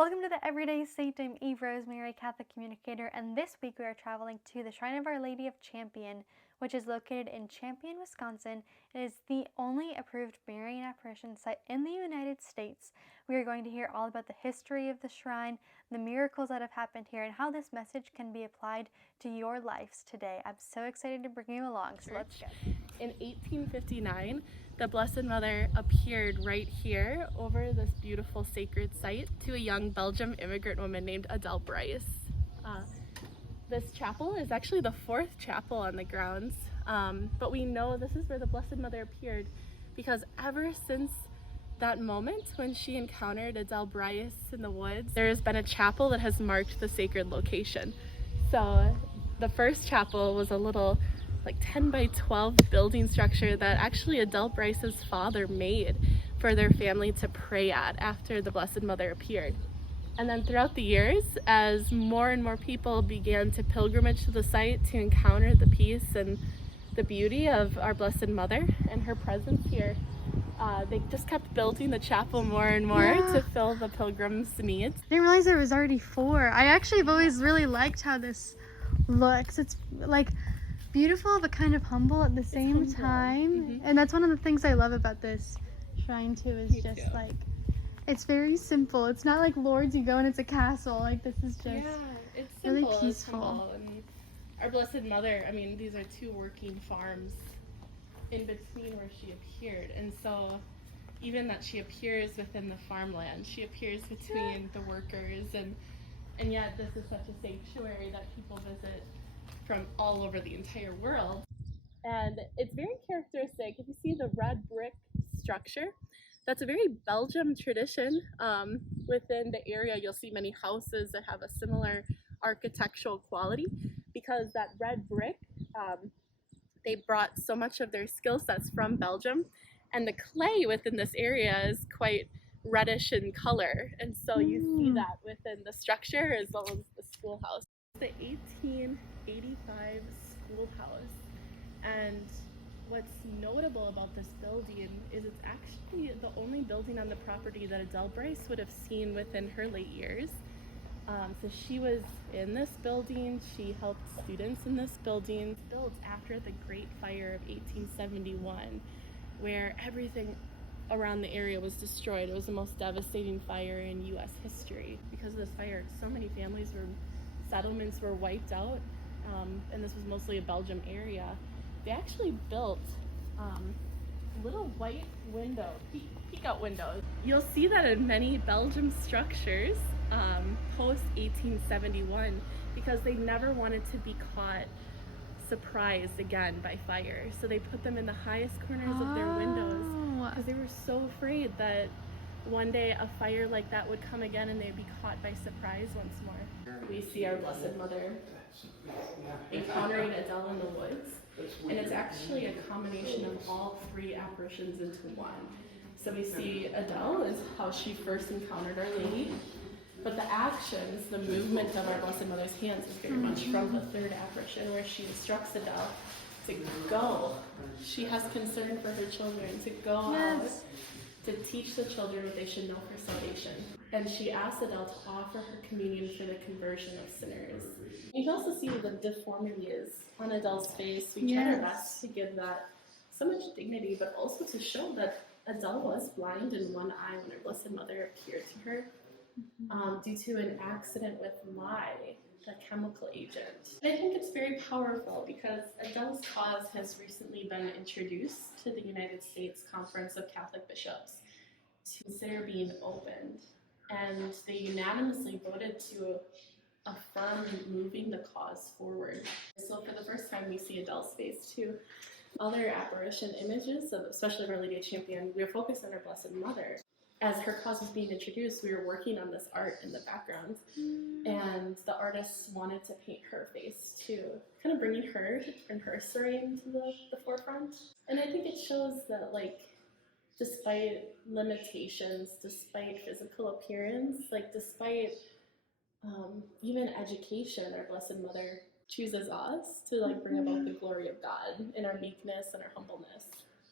Welcome to the Everyday Saint. I'm Eve Rosemary, Catholic communicator, and this week we are traveling to the Shrine of Our Lady of Champion, which is located in Champion, Wisconsin. It is the only approved Marian Apparition site in the United States. We are going to hear all about the history of the shrine, the miracles that have happened here, and how this message can be applied to your lives today. I'm so excited to bring you along, so let's go. In 1859, the Blessed Mother appeared right here over this beautiful sacred site to a young Belgian immigrant woman named Adele Bryce. This chapel is actually the fourth chapel on the grounds, but we know this is where the Blessed Mother appeared because ever since that moment when she encountered Adele Bryce in the woods, there has been a chapel that has marked the sacred location. So the first chapel was a little 10 by 12 building structure that actually Adele Bryce's father made for their family to pray at after the Blessed Mother appeared. And then throughout the years, as more and more people began to pilgrimage to the site to encounter the peace and the beauty of our Blessed Mother and her presence here, they just kept building the chapel more and more to fill the pilgrims' needs. I didn't realize there was already four. I actually have always really liked how this looks. It's beautiful but kind of humble at the same time. And that's one of the things I love about this shrine too, is it's very simple. It's not like Lourdes you go and it's a castle. This is just it's really simple, peaceful. And our Blessed Mother, these are two working farms in between where she appeared, and so even that she appears within the farmland, she appears between the workers, and yet this is such a sanctuary that people visit from all over the entire world. And it's very characteristic. If you see the red brick structure, that's a very Belgian tradition. Within the area, you'll see many houses that have a similar architectural quality because that red brick, they brought so much of their skill sets from Belgium, and the clay within this area is quite reddish in color, and so you see that within the structure as well as the schoolhouse. The 1885 schoolhouse, and what's notable about this building is it's actually the only building on the property that Adele Bryce would have seen within her late years. So she was in this building, she helped students in this building. Built after the Great Fire of 1871, where everything around the area was destroyed. It was the most devastating fire in U.S. history. Because of this fire, so many settlements were wiped out, and this was mostly a Belgium area. They actually built little white peek out windows. You'll see that in many Belgium structures post 1871 because they never wanted to be caught surprised again by fire. So they put them in the highest corners of their windows because they were so afraid that one day a fire like that would come again and they'd be caught by surprise once more. We see our Blessed Mother encountering Adele in the woods, and it's actually a combination of all three apparitions into one. So we see Adele is how she first encountered Our Lady, but the actions, the movement of our Blessed Mother's hands is very much from the third apparition, where she instructs Adele to go. She has concern for her children, to go out, to teach the children what they should know for salvation. And she asks Adele to offer her communion for the conversion of sinners. You can also see the deformities on Adele's face. We try our best to give that so much dignity, but also to show that Adele was blind in one eye when her Blessed Mother appeared to her due to an accident with lye, the chemical agent. And I think it's very powerful because Adele's cause has recently been introduced to the United States Conference of Catholic Bishops to consider being opened. And they unanimously voted to affirm moving the cause forward. So for the first time, we see Adele's face too. Other apparition images, especially of Our Lady of Champion, we were focused on our Blessed Mother. As her cause was being introduced, we were working on this art in the background, and the artists wanted to paint her face too, kind of bringing her and her story into the forefront. And I think it shows that, despite limitations, despite physical appearance, despite even education, our Blessed Mother chooses us to bring about the glory of God in our meekness and our humbleness.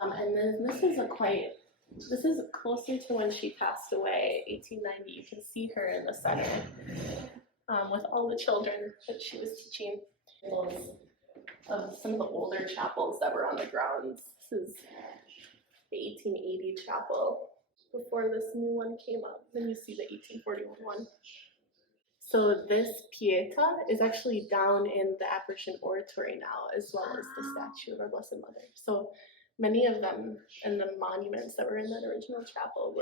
And then this is a quite This is closer to when she passed away, 1890. You can see her in the center with all the children that she was teaching. Of some of the older chapels that were on the grounds. This is the 1880 chapel before this new one came up. Then you see the 1841 one. So this Pieta is actually down in the Apparition Oratory now, as well as the statue of our Blessed Mother. So many of them and the monuments that were in that original chapel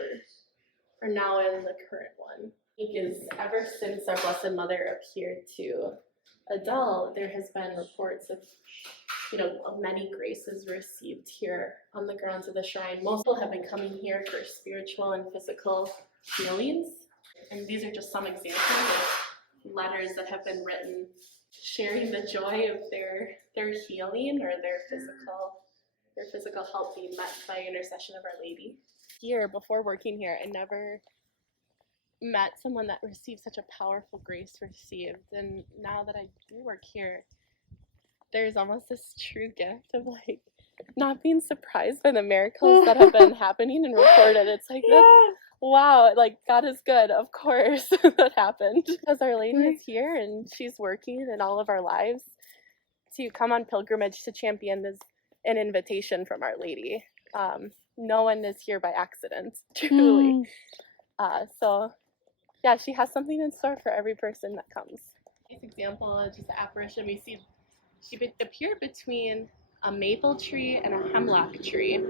are now in the current one. Is ever since our Blessed Mother appeared to Adele, there has been reports of many graces received here on the grounds of the shrine. Most people have been coming here for spiritual and physical healings. And these are just some examples of letters that have been written sharing the joy of their healing or their physical health being met by intercession of Our Lady. Here, before working here, I never met someone that received such a powerful grace received. And now that I do work here, there's almost this true gift of like not being surprised by the miracles that have been happening and recorded. It's like, wow, like God is good, of course that happened. Because Our Lady is here and she's working in all of our lives. To come on pilgrimage to Champion is an invitation from Our Lady. No one is here by accident, truly. So yeah, she has something in store for every person that comes. This example is just the apparition. We see she appeared between a maple tree and a hemlock tree.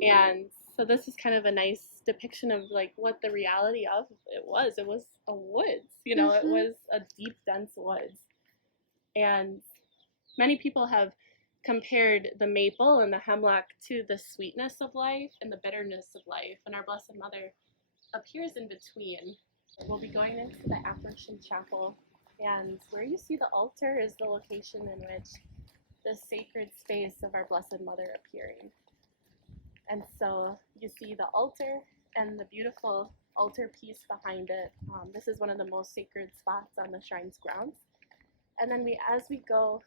And so this is kind of a nice depiction of like what the reality of it was. It was a woods, it was a deep, dense woods. And many people have compared the maple and the hemlock to the sweetness of life and the bitterness of life. And our Blessed Mother appears in between. We'll be going into the Apparition Chapel, and where you see the altar is the location in which the sacred space of our Blessed Mother appearing. And so you see the altar and the beautiful altar piece behind it. This is one of the most sacred spots on the shrine's grounds. And then as we go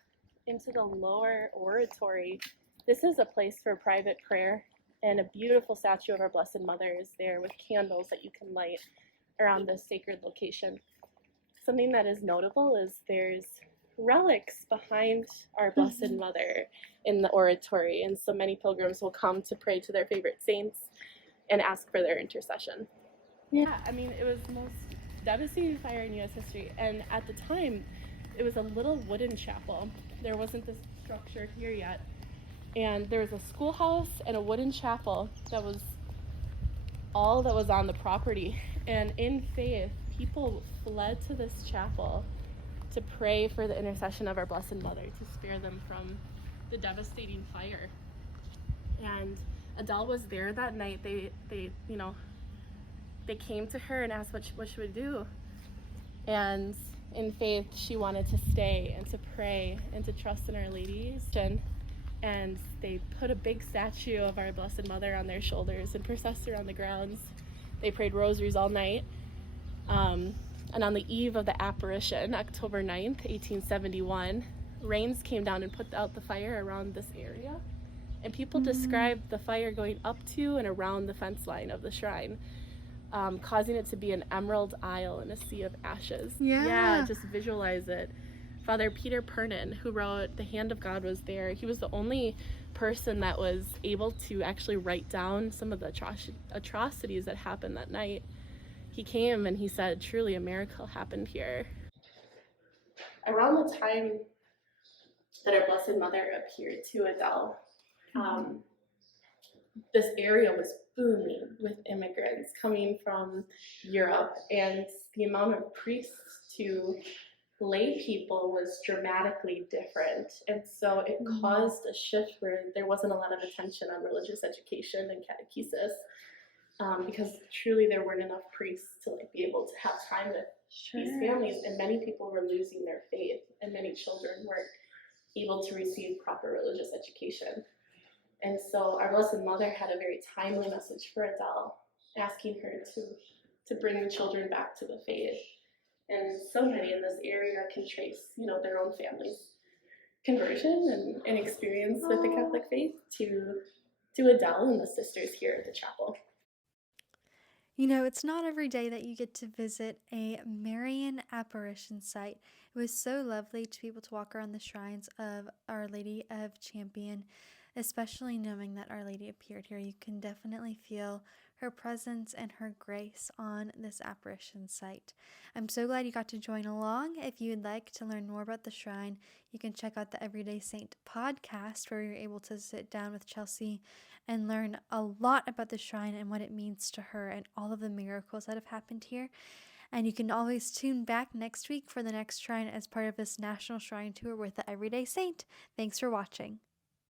into the lower oratory, this is a place for private prayer, and a beautiful statue of our Blessed Mother is there with candles that you can light around this sacred location. Something that is notable is there's relics behind our Blessed Mother in the oratory, and so many pilgrims will come to pray to their favorite saints and ask for their intercession. Yeah, I mean, it was the most devastating fire in U.S. history, and at the time, it was a little wooden chapel. There wasn't this structure here yet, and there was a schoolhouse and a wooden chapel that was all that was on the property. And in faith, people fled to this chapel to pray for the intercession of our Blessed Mother to spare them from the devastating fire. And Adele was there that night. They came to her and asked what she would do. And in faith, she wanted to stay and to pray and to trust in Our Lady. And they put a big statue of our Blessed Mother on their shoulders and processed her on the grounds. They prayed rosaries all night. And on the eve of the apparition, October 9th, 1871, rains came down and put out the fire around this area. And people described the fire going up to and around the fence line of the shrine, causing it to be an emerald isle in a sea of ashes. Yeah, just visualize it. Father Peter Pernin, who wrote The Hand of God Was There, he was the only person that was able to actually write down some of the atrocities that happened that night. He came and he said, truly a miracle happened here. Around the time that our Blessed Mother appeared to Adele, this area was booming with immigrants coming from Europe, and the amount of priests to lay people was dramatically different. And so it caused a shift where there wasn't a lot of attention on religious education and catechesis, because truly there weren't enough priests to be able to have time with these families, and many people were losing their faith, and many children weren't able to receive proper religious education. And so our Blessed Mother had a very timely message for Adele, asking her to bring the children back to the faith. And so many in this area can trace, their own families' conversion and experience with the Catholic faith to to Adele and the sisters here at the chapel. You know, it's not every day that you get to visit a Marian Apparition site. It was so lovely to be able to walk around the shrines of Our Lady of Champion, especially knowing that Our Lady appeared here. You can definitely feel her presence and her grace on this apparition site. I'm so glad you got to join along. If you would like to learn more about the shrine, you can check out the Everyday Saint podcast, where you're able to sit down with Chelsey and learn a lot about the shrine and what it means to her and all of the miracles that have happened here. And you can always tune back next week for the next shrine as part of this National Shrine Tour with the Everyday Saint. Thanks for watching.